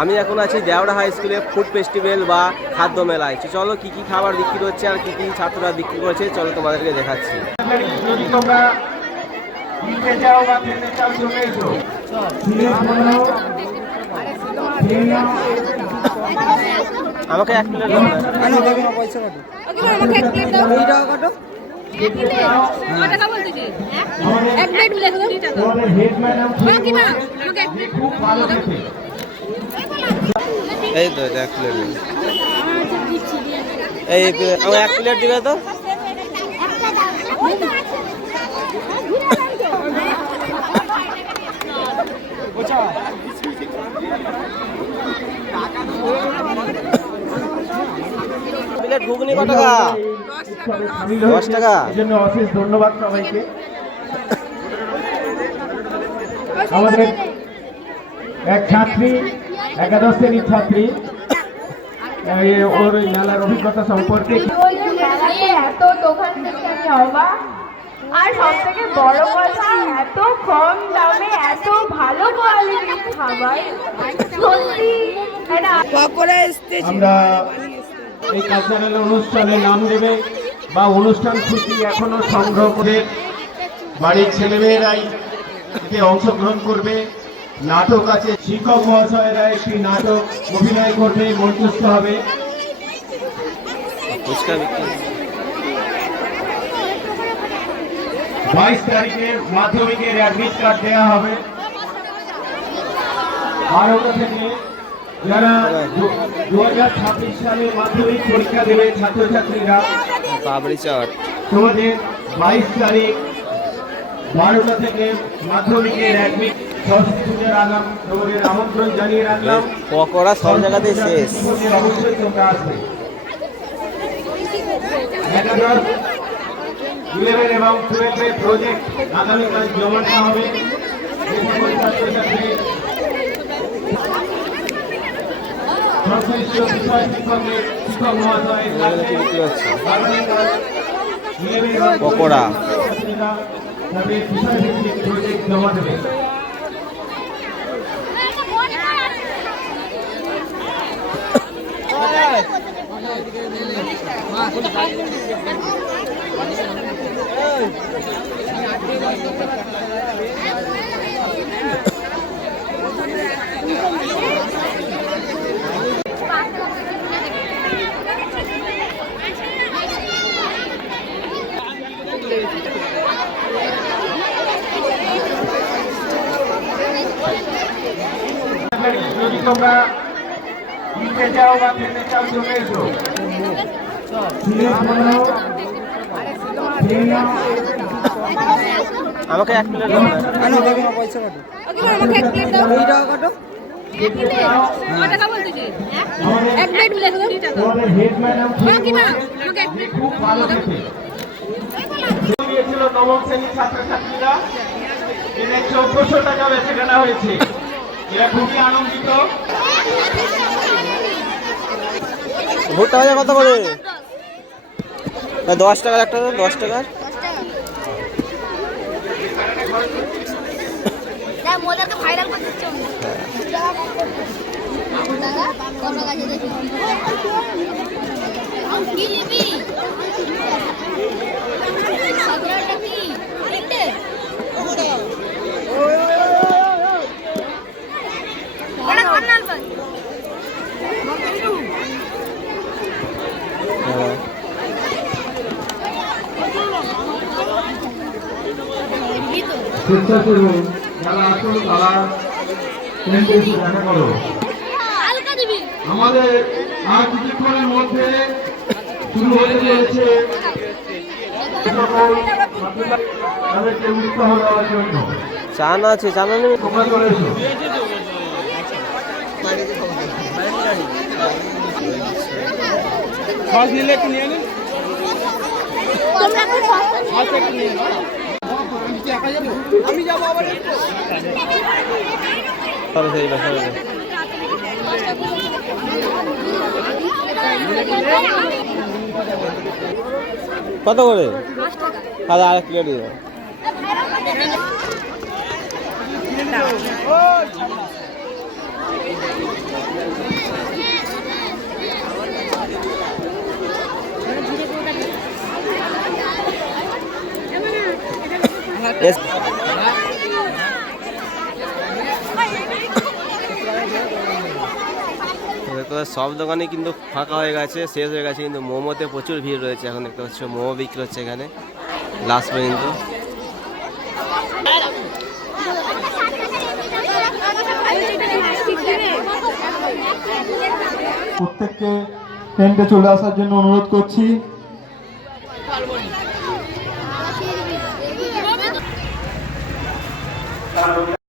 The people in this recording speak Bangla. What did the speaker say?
আমি এখন আছি দেওড়া হাই স্কুলে ফুড ফেস্টিভ্যাল বা খাদ্য মেলায়। চলো কি কি খাবার বিক্রি হচ্ছে আর কি কি ছাত্ররা বিক্রি করছে, চলো তোমাদেরকে দেখাচ্ছি। যদি তোমরা কিনতে চাও বা খেতে চাও চলে এসো। আমাকে এক প্লেট পয়সা কাটো, আমাকে এক প্লেট দাও। 2 টাকা কাটো। এক প্লেট কত টাকা বলতেছে? এক প্লেট মিলে কত টাকা? তোমাদের হেড ম্যাডাম কি না আমাকে এক প্লেট খুব ভালো খেতে। এই তো এক প্লেট, এই আমাকে এক প্লেট দিবে তো। প্লেট ঘুগনি কত টাকা? 10 টাকা। এজন্য অশেষ ধন্যবাদ সবাইকে। আমাদের এক ছাত্রী, একাদশ শ্রেণীর ছাত্রী, ওর মেলার অভিজ্ঞতা সম্পর্কে। এত দোকান থেকে আমি অবাক, আর সব থেকে বড় কথা এত কম দামে এত ভালো কোয়ালিটির খাবার। সত্যি আমরা এই কালচারাল অনুষ্ঠানে নাম দেবে বা অনুষ্ঠান সূচি এখনো সংগ্রহ করে বাড়ির ছেলেমেয়েরাই এতে অংশগ্রহণ করবে। নাটক আছে, শিক্ষক মহাশয়েরা একটি নাটক অভিনয় করবে, মঞ্চস্থ হবে। 22 তারিখে মাধ্যমিকের অ্যাডমিট কার্ড দেওয়া হবে। 12টা থেকে যারা 2026 সালে মাধ্যমিক পরীক্ষা দেবে ছাত্রছাত্রীরা, পাপড়ি চাট তোমাদের 22 তারিখ 12টা থেকে মাধ্যমিকের অ্যাডমিট সরস্বতীর আগাম তোমাদের আমন্ত্রণ জানিয়ে রাখলাম। পকোড়া সব জায়গাতেই শেষ। অবশ্যই তোমরা আসবে। 11 এবং 12 এর প্রজেক্ট আগামীকাল জমা দেওয়া হবে। সংশ্লিষ্ট বিষয় শিক্ষক মহাশয়ের কাছে পকোড়া তাদের বিষয়ভিত্তিক প্রজেক্ট জমা দেবে। যদি তোমরা কিনতে চাও বা খেতে চাও চলে এসো। আমাকে এক প্লেট পয়সা কাটো, আমাকে এক প্লেট দাও। 2 টাকা কাটো। এক প্লেট কত টাকা বলতেছে? এক প্লেট মিলে কত টাকা? তোমাদের হেড ম্যাডাম কি না আমাকে এক প্লেট খুব ভালো খেতে। দিয়েছিল নবম শ্রেণীর ছাত্রছাত্রীরা, এতে 1400 টাকা বেচে কেনা হয়েছে। এরা খুবই আনন্দিত। ভুট্টা ভাজা কত করে? 10 টাকার একটা, 10 টাকার। মোদেরকে ভাইরাল করে দিচ্ছে। কি নিবি? স্বেচ্ছাসেবক যারা আসল তারা কেন্দ্রে এসে দেখা করো। আমাদের আর কিছুক্ষণের মধ্যে শুরু হতে চলেছে তাদেরকে উৎসাহ দেওয়ার জন্য। চান আছে, চান নেই। তোমরা চলে এসো। সস নিলে একটু নিয়ে নিন। আমি যাবো আবার। কত করে? তাহলে আরেক প্লেট দিও। দেখতে পাচ্ছ সব দোকানে কিন্তু ফাঁকা হয়ে গেছে, শেষ হয়ে গেছে, কিন্তু মোমোতে প্রচুর ভিড় রয়েছে। এখন দেখতে পাচ্ছ মোমো বিক্রি হচ্ছে এখানে লাস্ট পর্যন্ত। প্রত্যেককে টেন্টে চলে আসার জন্য অনুরোধ করছি।